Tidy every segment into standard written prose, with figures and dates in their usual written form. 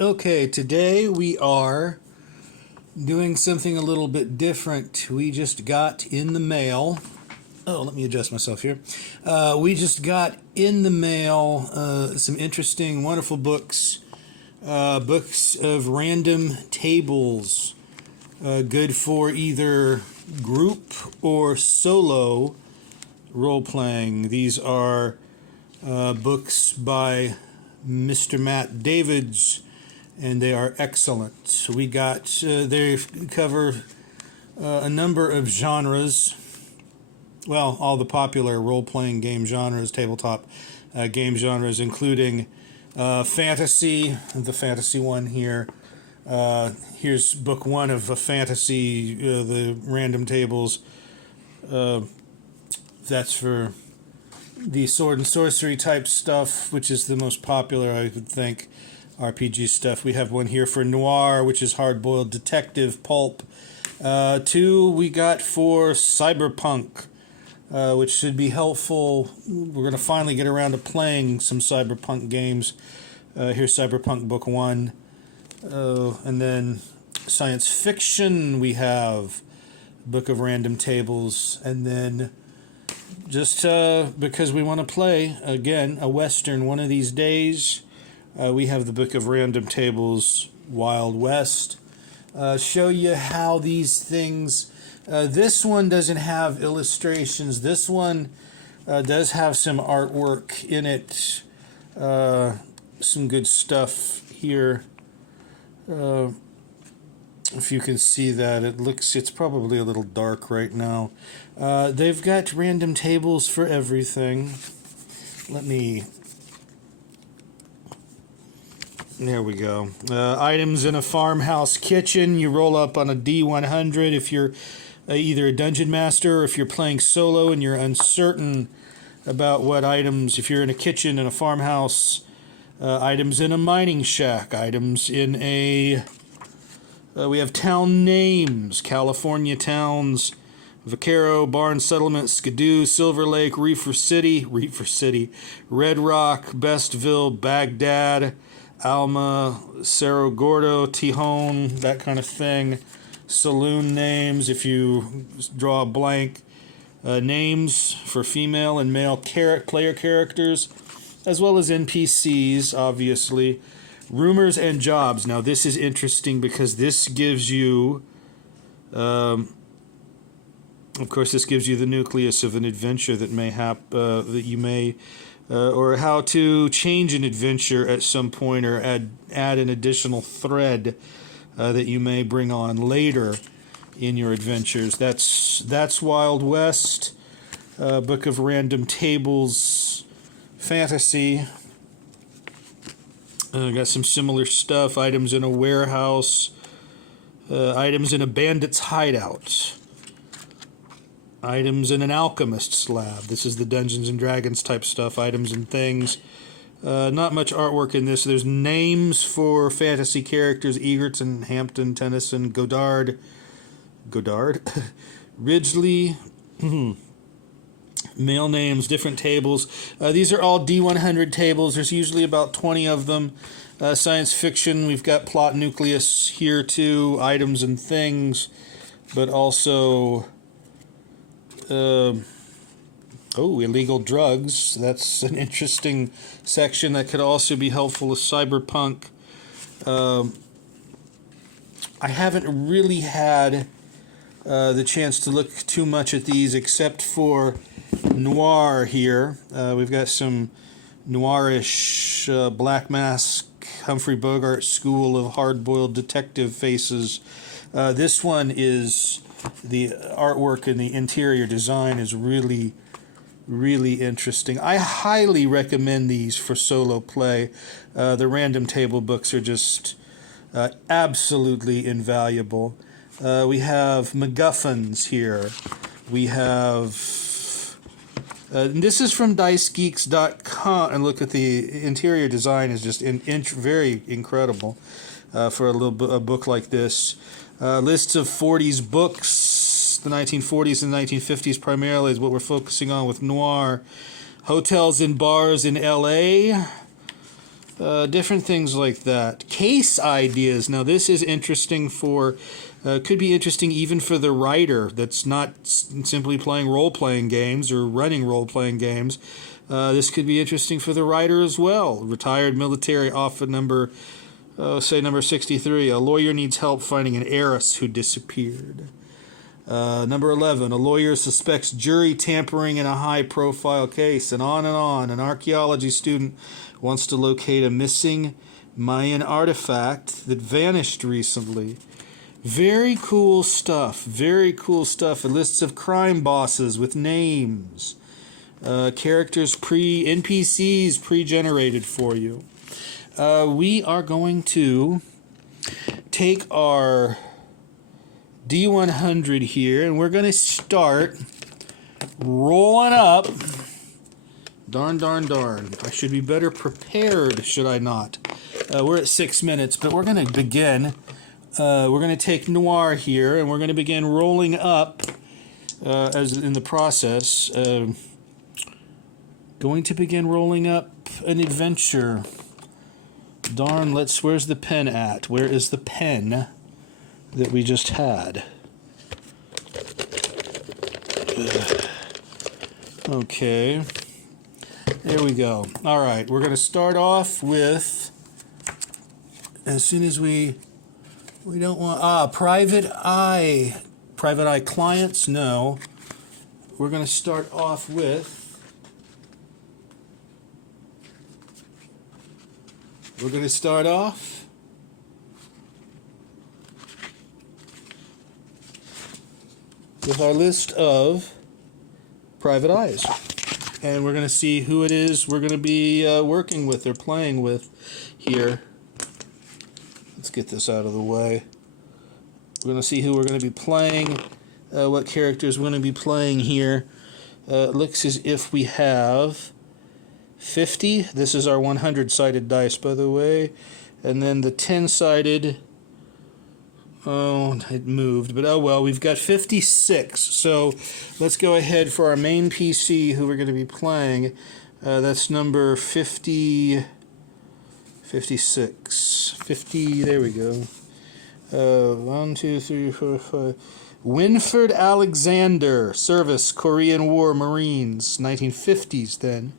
Okay, today we are doing something a little bit different. We just got in the mail. Oh, let me adjust myself here. We just got in the mail some interesting, wonderful books. Books of random tables. Good for either group or solo role playing. These are books by Mr. Matt Davids, and they are excellent. We got, they cover a number of genres. Well, all the popular role-playing game genres, tabletop game genres, including fantasy, the fantasy one here. Here's book one of a fantasy, the random tables. That's for the sword and sorcery type stuff, which is the most popular, I would think. RPG stuff. We have one here for noir, which is hard-boiled detective pulp. Two we got for cyberpunk, which should be helpful. We're going to finally get around to playing some cyberpunk games. Here's Cyberpunk Book 1. And then science fiction we have Book of Random Tables. And then just because we want to play, again, a Western one of these days, we have the Book of Random Tables, Wild West. Show you how these things... this one doesn't have illustrations. This one does have some artwork in it. Some good stuff here. If you can see that, it's probably a little dark right now. They've got random tables for everything. There we go. Items in a farmhouse kitchen. You roll up on a D100 if you're either a dungeon master or if you're playing solo and you're uncertain about what items. If you're in a kitchen in a farmhouse, items in a mining shack, items in a... we have town names, California towns, Vaquero, Barn Settlement, Skidoo, Silver Lake, Reefer City, Red Rock, Bestville, Baghdad, Alma, Cerro Gordo, Tijon, that kind of thing. Saloon names, if you draw a blank. Names for female and male player characters, as well as NPCs, obviously. Rumors and jobs. Now, this is interesting because this gives you... of course, this gives you the nucleus of an adventure that may that you may... or how to change an adventure at some point, or add an additional thread that you may bring on later in your adventures. That's Wild West, Book of Random Tables, fantasy. Got some similar stuff. Items in a warehouse, items in a bandit's hideout. Items in an alchemist's lab. This is the Dungeons and Dragons type stuff. Items and things. Not much artwork in this. There's names for fantasy characters. Egerton, Hampton, Tennyson, Godard, Ridgely. Male names, different tables. These are all D100 tables. There's usually about 20 of them. Science fiction, we've got plot nucleus here too. Items and things. But also... illegal drugs. That's an interesting section that could also be helpful with cyberpunk. I haven't really had the chance to look too much at these except for noir here. We've got some noirish Black Mask, Humphrey Bogart School of Hard-Boiled Detective Faces. This one is... the artwork and the interior design is really, really interesting. I highly recommend these for solo play. The random table books are just absolutely invaluable. We have MacGuffins here. We have... this is from DiceGeeks.com, and look at the interior design is just very incredible for a book like this. Lists of 40s books, the 1940s and 1950s primarily is what we're focusing on with noir. Hotels and bars in L.A. Different things like that. Case ideas. Now this is interesting for, could be interesting even for the writer that's not simply playing role-playing games or running role-playing games. This could be interesting for the writer as well. Retired military, often number 63. A lawyer needs help finding an heiress who disappeared. Number 11, a lawyer suspects jury tampering in a high-profile case, and on and on. An archaeology student wants to locate a missing Mayan artifact that vanished recently. Very cool stuff. Very cool stuff. Lists of crime bosses with names. Characters NPCs pre-generated for you. We are going to take our D100 here, and we're going to start rolling up. Darn. I should be better prepared, should I not? We're at 6 minutes, but we're going to begin. We're going to take Noir here, and we're going to begin rolling up as in the process. Going to begin rolling up an adventure. Darn, where's the pen at? Where is the pen that we just had? Okay. There we go. All right, we're going to start off with, as soon as we don't want, private eye clients, no. We're going to start off with, with our list of private eyes. And we're going to see who it is we're going to be working with or playing with here. Let's get this out of the way. We're going to see who we're going to be playing, what characters we're going to be playing here. It looks as if we have 50. This is our 100-sided dice, by the way. And then the 10-sided... Oh, it moved, but oh well, we've got 56. So let's go ahead for our main PC, who we're going to be playing. That's number 56. 50, there we go. 1, 2, 3, 4, 5. Winford Alexander, service, Korean War, Marines, 1950s then.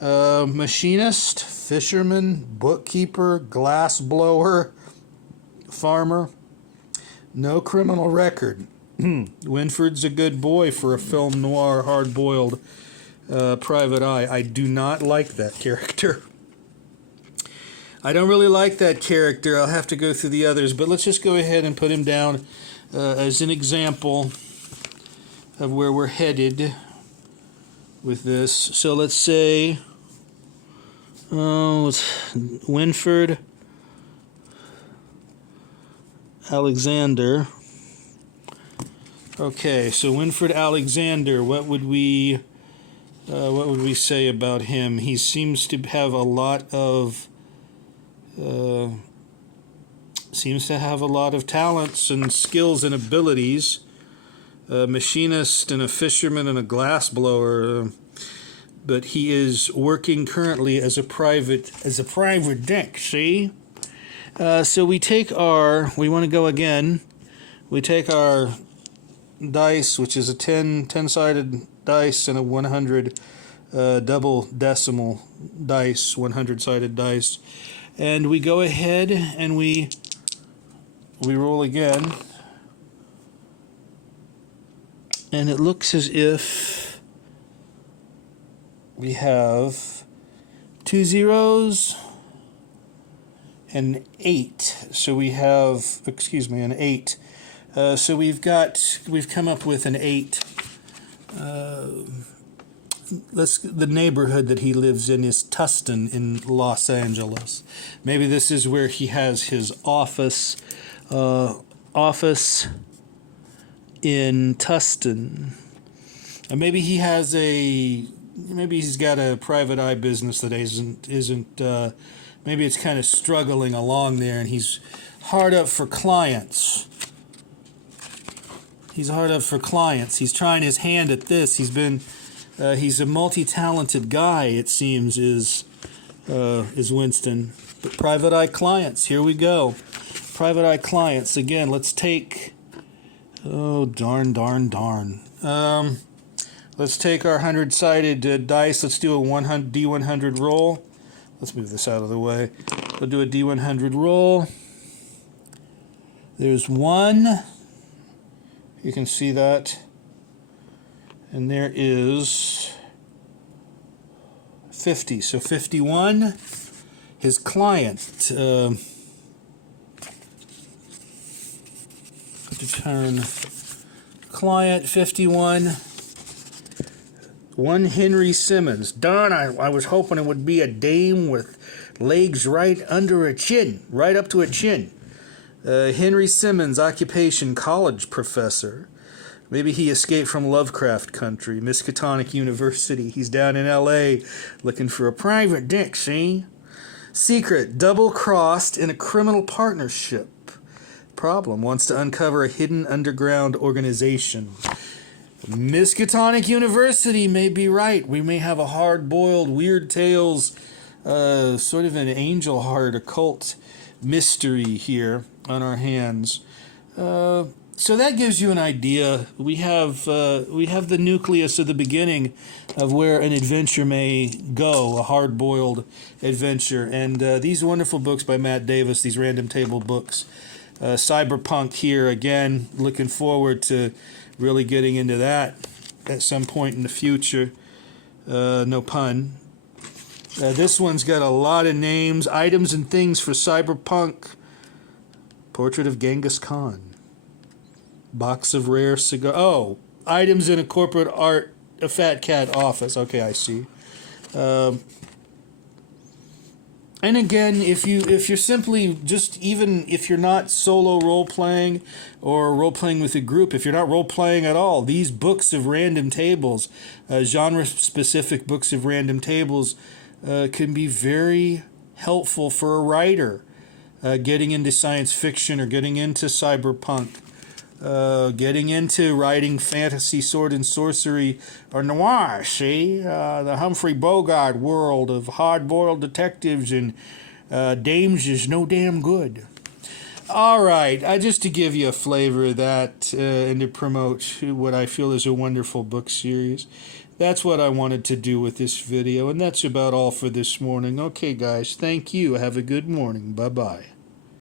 Machinist, fisherman, bookkeeper, glass blower, farmer. No criminal record. Winford's a good boy for a film noir, hard-boiled private eye. I do not like that character. I don't really like that character. I'll have to go through the others, but let's just go ahead and put him down as an example of where we're headed with this. So let's say Winford Alexander. Okay, so Winford Alexander, what would we say about him? He seems to have a lot of talents and skills and abilities. A machinist and a fisherman and a glass blower, but he is working currently as a private dick. See. So we take we want to go again. We take our dice, which is a 10-sided dice and a 100 double decimal dice, 100-sided dice. And we go ahead and we roll again. And it looks as if we have 2 zeros and 8. So we have, an 8. So we've come up with an 8. The neighborhood that he lives in is Tustin in Los Angeles. Maybe this is where he has his office in Tustin. And maybe he's got a private eye business that isn't maybe it's kind of struggling along there, and he's hard up for clients. He's trying his hand at this. He's a multi-talented guy, it seems, is is Winston. But Private Eye Clients, here we go. Private Eye Clients, again, let's take... Oh, darn. Let's take our 100-sided dice. Let's do a D100 roll. Let's move this out of the way. We'll do a D100 roll. There's 1. You can see that. And there is 50. So 51. His client. Return client 51. 1 Henry Simmons. Darn, I was hoping it would be a dame with legs right under a chin, right up to a chin. Henry Simmons, occupation college professor. Maybe he escaped from Lovecraft country, Miskatonic University. He's down in L.A. looking for a private dick, see? Secret, double-crossed in a criminal partnership. Problem, wants to uncover a hidden underground organization. Miskatonic University may be right. We may have a hard-boiled, weird tales, sort of an angel heart occult mystery here on our hands. So that gives you an idea. We have the nucleus of the beginning of where an adventure may go, a hard-boiled adventure. And these wonderful books by Matt Davis, these random table books. Cyberpunk here, again, looking forward to really getting into that at some point in the future. No pun. This one's got a lot of names. Items and things for Cyberpunk. Portrait of Genghis Khan. Box of rare cigar. Oh, items in a corporate art, a fat cat office. Okay, I see. And again, if you're simply just, even if you're not solo role-playing or role-playing with a group, if you're not role-playing at all, these books of random tables, genre-specific books of random tables, can be very helpful for a writer getting into science fiction or getting into cyberpunk. Getting into writing fantasy, sword and sorcery, or noir, see? The Humphrey Bogart world of hard-boiled detectives and dames is no damn good. All right, just to give you a flavor of that and to promote what I feel is a wonderful book series, that's what I wanted to do with this video, and that's about all for this morning. Okay, guys, thank you. Have a good morning. Bye-bye.